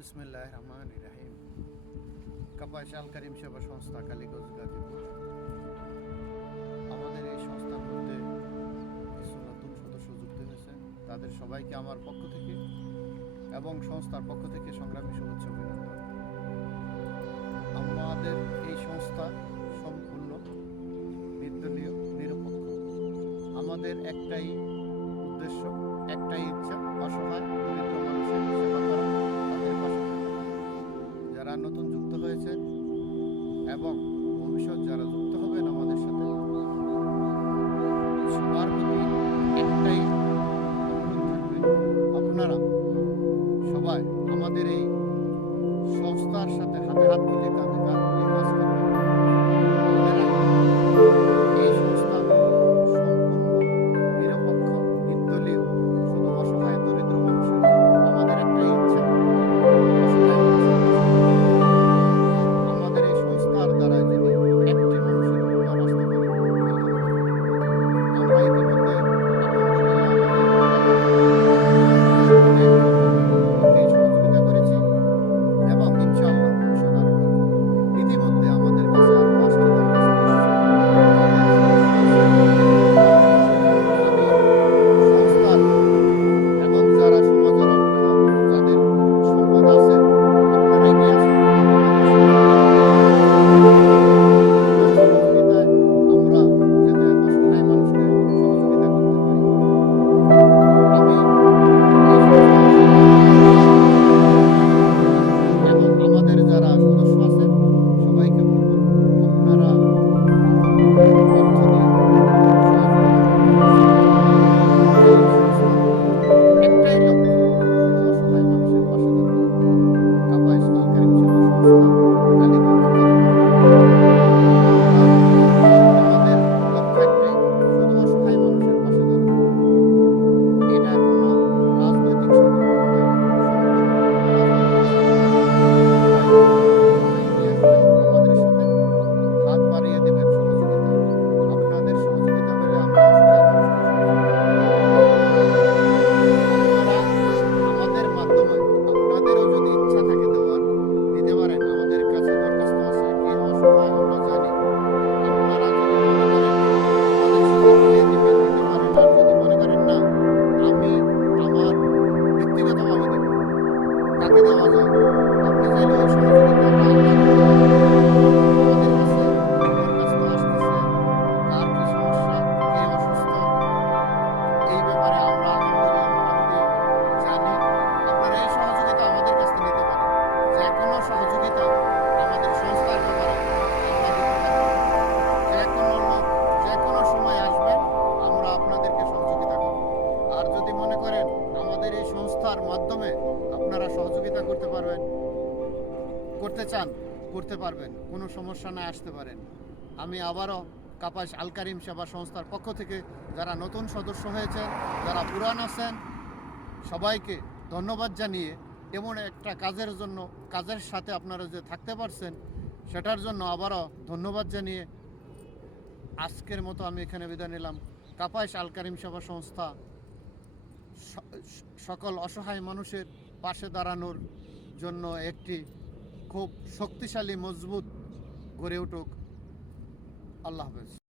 বিসমিল্লাহির রহমানির রহিম। কাপাস আল কারিম সেবা সংস্থা, কালীগঞ্জ, গাজীপুর। আমাদের এই সংস্থার মধ্যে কিছু নতুন সদস্য যুক্ত হয়েছে। তাদের সবাইকে আমার পক্ষ থেকে এবং সংস্থার পক্ষ থেকে সংগ্রামী শুভেচ্ছা অভিনন্দন। আমাদের এই সংস্থা সম্পূর্ণ নির্দলীয়, নিরপেক্ষ। আমাদের একটাই উদ্দেশ্য, একটাই ইচ্ছা, অসহায় দরিদ্র মানুষের সেবা করা, তাদের পাশে থাকা। যারা নতুন যুক্ত হয়েছে এবং ভবিষ্যৎ যারা যুক্ত হবেন আমাদের সাথে, সবার প্রতি একটাই অনুরোধ থাকবে, আপনারা সবাই আমাদের এই সংস্থার সাথে হাতে হাত মিলিয়ে, কাঁধে কাঁধ মিলিয়ে কাজ করবেন। এই সংস্থা সম্পূর্ণ নিরপেক্ষ, নির্দলীয়, শুধু অসহায় দরিদ্র মানুষের জন্য। আমাদের একটাই ইচ্ছা, অসহায় আমাদের এই সংস্থার দ্বারা যদি একটি মানুষের উপকার আসতে পারে, আমরা ইতিমধ্যে সহযোগিতা করেছি এবং ইনশাআল্লাহ ভবিষ্যৎ আরো করব। ইতিমধ্যে আমাদের কাছে আরো 5টি দরখাস্ত সংস্থার এবং যারা সমাজের অর্থ, যাদের সম্পদ আছে, আপনারা এগিয়ে আসুন। সহযোগিতায় আমরা যাতে অসহায় মানুষকে সহযোগিতা করতে পারি। আমি এবং আমাদের যারা সদস্য আছেন সবাইকে বলবো, আপনারা অর্থ দিয়ে একটাই লক্ষ্য, শুধু অসহায় মানুষের পাশে দাঁড়ানো। কাপাস আল কারিম সেবা সংস্থা, কালীগঞ্জ, আমাদের লক্ষ্য একটাই, শুধু অসহায় মানুষের পাশে দাঁড়ানো। এটা কোনো রাজনৈতিক সংগঠন নয়, আমাদের সাথে হাত বাড়িয়ে দেবেন সহযোগিতা। আপনাদের সহযোগিতা পেলে আমরা অসহায় মানুষকে আপনারা আমাদের মাধ্যমে, আপনাদেরও যদি ইচ্ছা থাকে দেওয়ার, দিতে পারেন। আমাদের কাছে দরখাস্ত আছে, কে অসহায় আমরা জানি। আপনারা যদি মনে করেন আমাদের সাথে মিলিয়ে দিবেন, দিতে পারেন। আর যদি মনে করেন না, আমি আমার ব্যক্তিগতভাবে দেব, কাকে দেওয়া যায়, আপনি চাইলে ওই সহযোগিতা আমাদের কাছে দরখাস্ত আসতেছে, কার কি সমস্যা, কে অসুস্থ, এই ব্যাপারে আমরা আলহামদুলিল্লাহ মোটামুটি জানি। আপনারা এই সহযোগিতা আমাদের কাছ থেকে নিতে পারেন। যে কোনো সহযোগিতা আমাদের সংস্থার ব্যাপারে আমরা দিতে পারবো। যে কোনো সময় আসবেন, আমরা আপনাদেরকে সহযোগিতা করব। আর যদি মনে করেন আমাদের এই সংস্থার মাধ্যমে আপনারা সহযোগিতা করতে পারবেন, করতে চান, করতে পারবেন, কোনো সমস্যা না, আসতে পারেন। আমি আবারও কাপাস আল কারিম সেবা সংস্থার পক্ষ থেকে যারা নতুন সদস্য হয়েছেন, যারা পুরান আছেন, সবাইকে ধন্যবাদ জানিয়ে, এমন একটা কাজের জন্য, কাজের সাথে আপনারা যে থাকতে পারছেন, সেটার জন্য আবারও ধন্যবাদ জানিয়ে আজকের মতো আমি এখানে বিদায় নিলাম। কাপাস আল কারিম সেবা সংস্থা সকল অসহায় মানুষের পাশে দাঁড়ানোর জন্য একটি খুব শক্তিশালী, মজবুত গড়ে উঠুক। আল্লাহ হাফেজ।